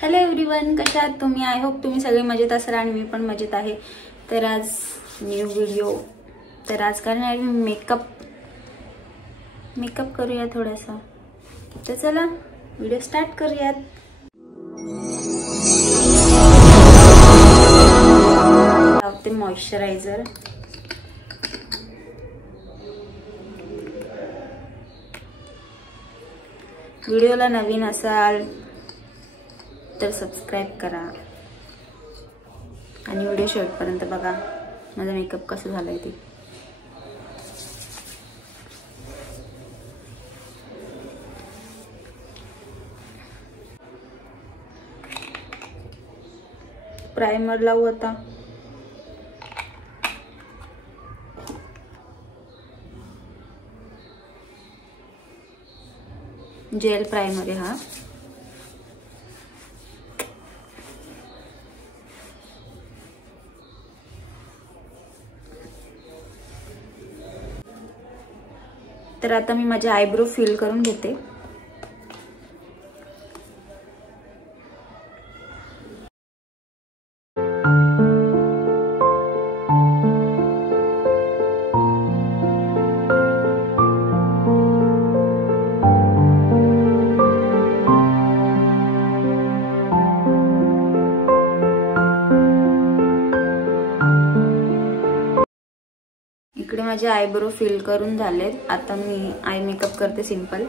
Hello everyone, कशा आहात तुम्ही? आय होप तुम्ही सगळे मजेत असाल आणि मी पण मजेत आहे। तर आज न्यू व्हिडिओ। तर आज करणार मी मेकअप करूया थोडासा। तर चला व्हिडिओ स्टार्ट करूयात। लावते मॉइश्चरायझर। व्हिडिओला नवीन असाल तर सबस्क्राइब करा आणि व्हिडिओ शेवटपर्यंत बघा माझा मेकअप कसा झालाय ते। प्राइमर लावू आता। जेल प्राइमर आहे हा। तर आता मी माझे आयब्रो फिल करून घेते। इकडे माझे आयब्रो फिल करून झालेत। आता मी आय मेकअप करते। सिंपल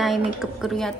आय मेकअप करूयात।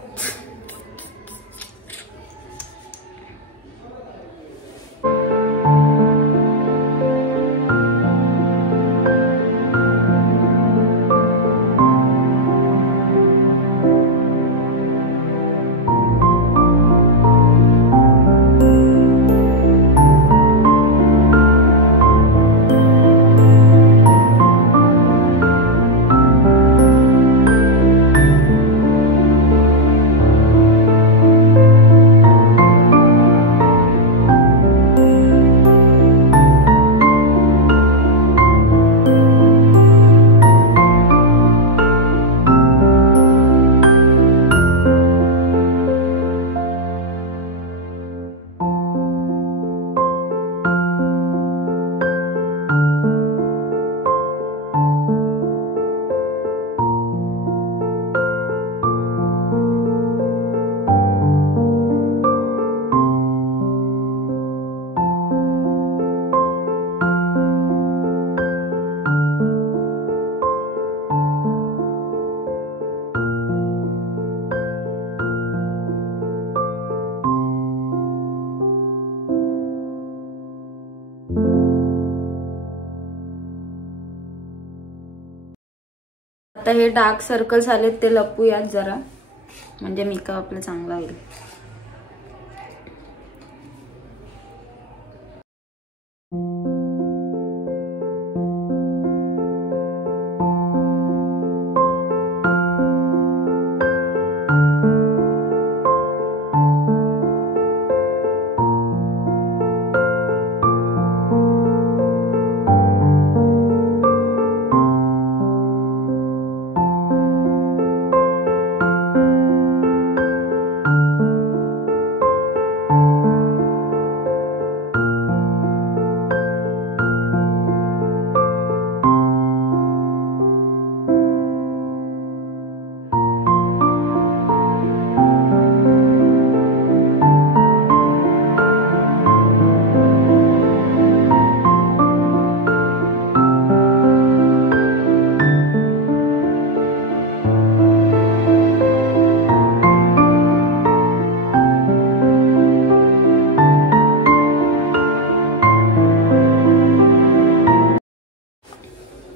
आता हे डार्क सर्कल्स आलेत ते लपूयात जरा, म्हणजे मेकअप आपला चांगला होईल।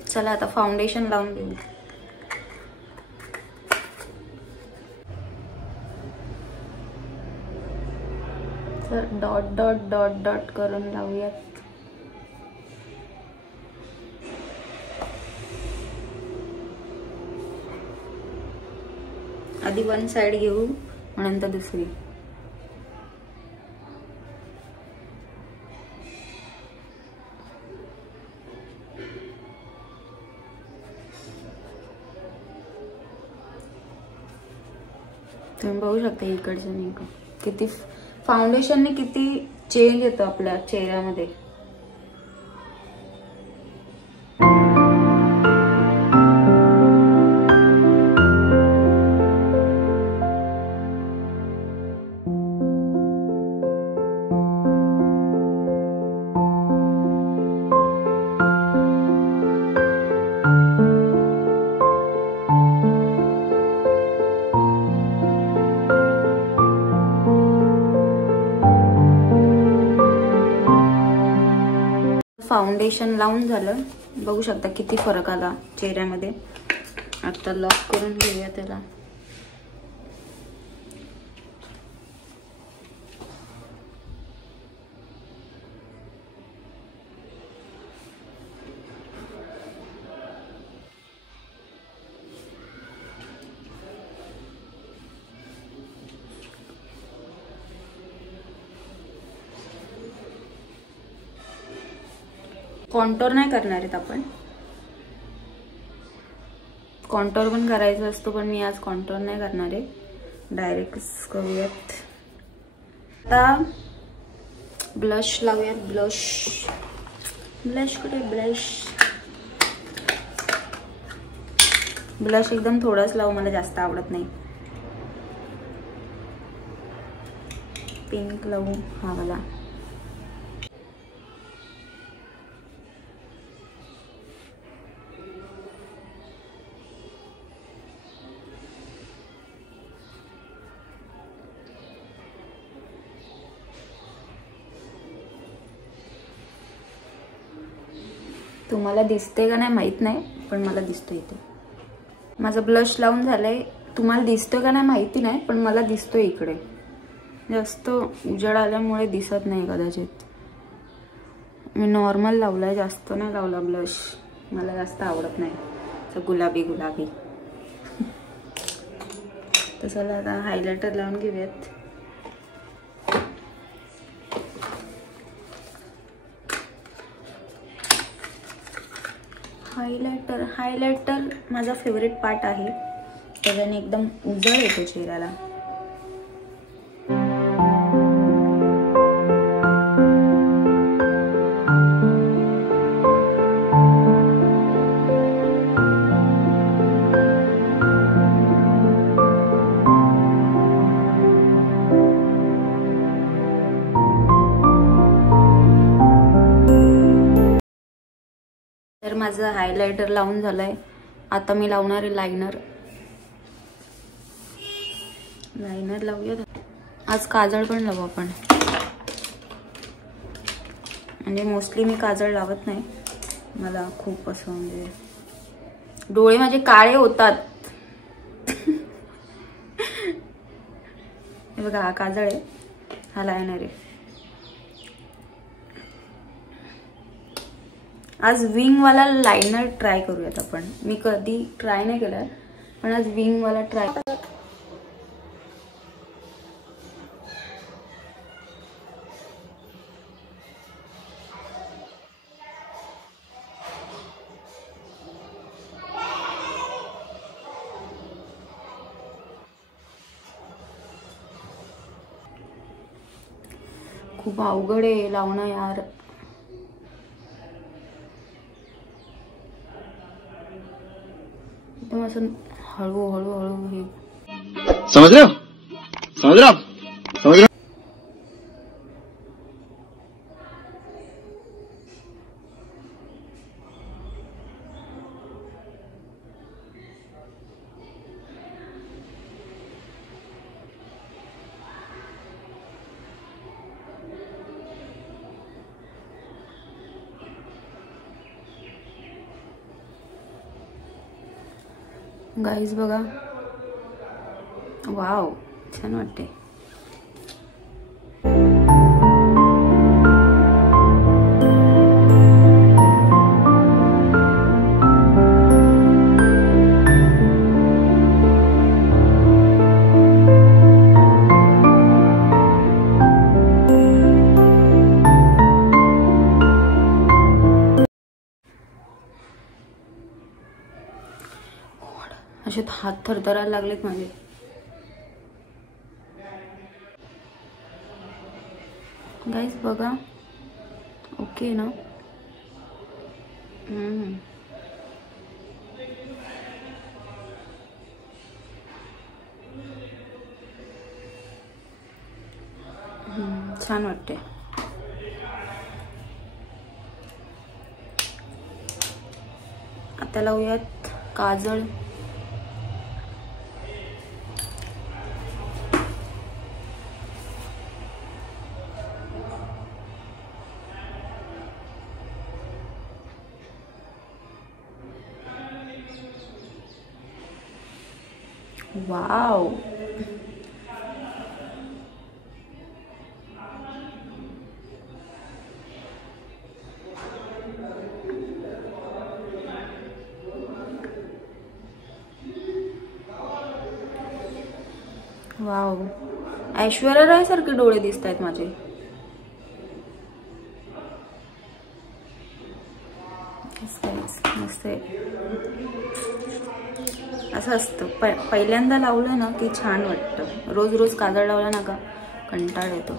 चला आता फाउंडेशन लावून घेऊ। तर डॉट डॉट डॉट डॉट करून लावूयात। आधी वन साइड घेऊ नंतर दुसरी। तुम्ही बघू शकता इकडचं नाही का किती फाउंडेशनने किती चेंज येतो आपल्या चेहऱ्यामध्ये. फाउंडेशन लावून झालं. बघू शकता किती फरक आला चेहऱ्यामध्ये. आता लॉक करून घेऊया त्याला. कॉन्टोर नाही करणार आहेत आपण. कॉन्टोर पण करायचं असतो पण मी आज कॉन्टोर नाही करणार आहे. डायरेक्ट करूयात. आता ब्लश लावूयात. ब्लश कुठे? ब्लश एकदम थोडाच लावू, मला जास्त आवडत नाही. पिंक लावू हा वाला. तुम्हाला दिसते का नाही माहित नाही पण मला दिसतोय इथे. माझं ब्लश लावून झालंय. तुम्हाला दिसतोय का नाही माहिती नाही पण मला दिसतोय इकडे. जास्त उजेड आल्यामुळे दिसत नाही कदाचित. मी नॉर्मल लावलाय, जास्त नाही लावला ब्लश. मला जास्त आवडत नाही गुलाबी. तर चला आता हायलायटर लावून घेऊयात. हायलायटर माझा फेवरेट पार्ट आहे. त्याच्याने एकदम उजळ येतो चेहऱ्याला. तर माझं हायलायटर लावून झालंय. आता मी लावणार आहे लायनर लावूया. आज काजळ पण लावू आपण. म्हणजे मोस्टली मी काजळ लावत नाही. मला खूप असं म्हणजे डोळे माझे काळे होतात. हे बघा हा काजळ आहे, हा लायनर आहे. आज विंग वाला लायनर ट्राय करूयात आपण. मी कधी ट्राय नाही केलं पण आज विंग वाला ट्राय. खूप अवघड आहे लावणं यार. एकदम असं हळू हे. समझ रहे हो? गाईज बघा, वाव छान वाटते. असे हात थरथरायला लागलेत माझे. गाइस बघा, ओके ना? छान वाटते. आता लावूयात काजळ. वाव, वाव, ऐश्वर्या राय सारखे डोळे दिसत आहेत माझे. मस्त आहे. असं असतं, पहिल्यांदा लावलं ना की छान वाटतं. रोज रोज काजळ लावला ना का कंटाळ येतो.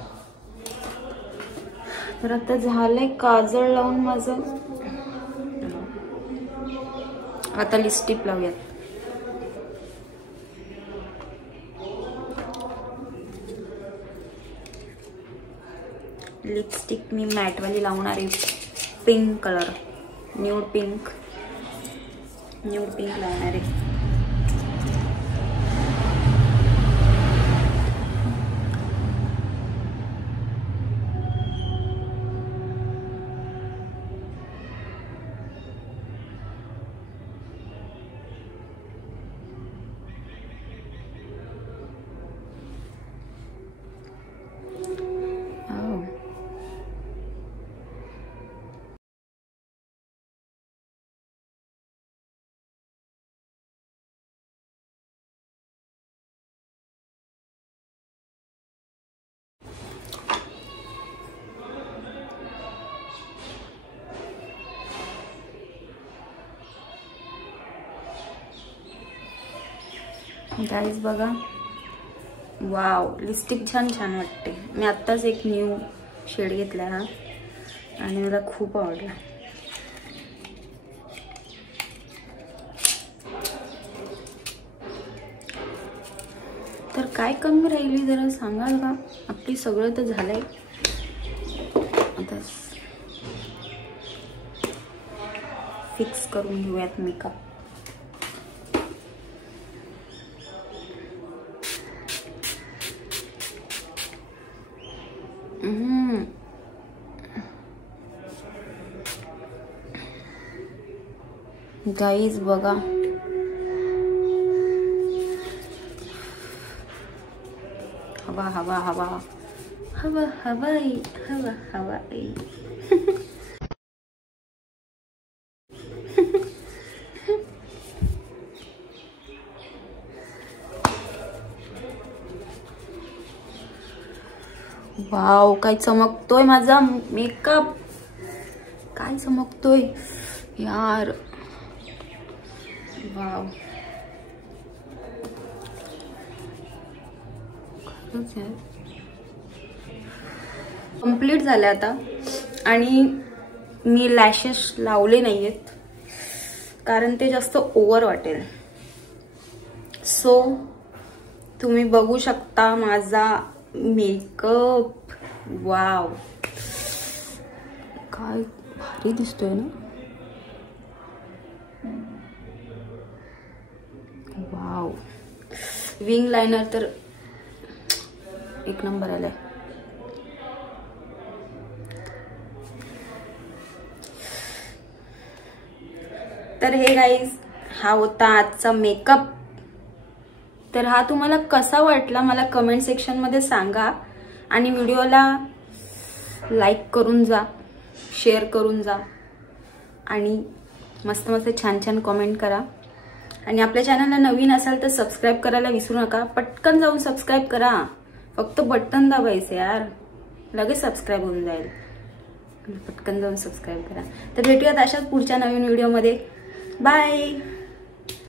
तर आता झालंय काजळ लावून माझं. आता लिपस्टिक लावूयात. लिपस्टिक मी मॅट वाली लावणार आहे. पिंक कलर, न्यूड पिंक लावणार आहे. गाइस बघा, वाव, लिपस्टिक छान वाटते. मी आत्ताच एक न्यू शेड घेतला हा आणि मला खूप आवडला. तर काय कमी राहिली जरा सांगाल का? आपली सगळं तर झालंय. आता फिक्स करून घेऊयात मेकअप. गाइस बघा, हवा हवा हवा हवा हवाई हवा हवाई. वाव, काय चमकतोय माझा मेकअप. काय चमकतोय यार. वाव, कंप्लीट झालं आता. आणि मी लॅशेस लावले नाहीयेत कारण ते जास्त ओव्हर वाटेल. सो तुम्ही बघू शकता माझा मेकअप. वाव, काय भारी दिसतोय ना. वाव, विंग लाइनर तर एक नंबर आलाय. तर हे गाइस, हा होता आजचा मेकअप. तर हा तुम्हाला कसा वाटला मला कमेंट सेक्शन मध्ये सांगा. आणि व्हिडिओला लाईक करून जा, शेअर करून जा आणि मस्त मस्त छान छान कमेंट करा. आणि आपल्या चॅनलला नवीन असाल तर सबस्क्राइब करायला विसरू नका. पटकन जाऊन सबस्क्राइब करा. फक्त बटन दाबायचं यार, लगेच सबस्क्राइब होऊन जाईल. पटकन जाऊन सबस्क्राइब करा. तर भेटूयात अशाच पुढच्या नवीन व्हिडिओमध्ये. बाय.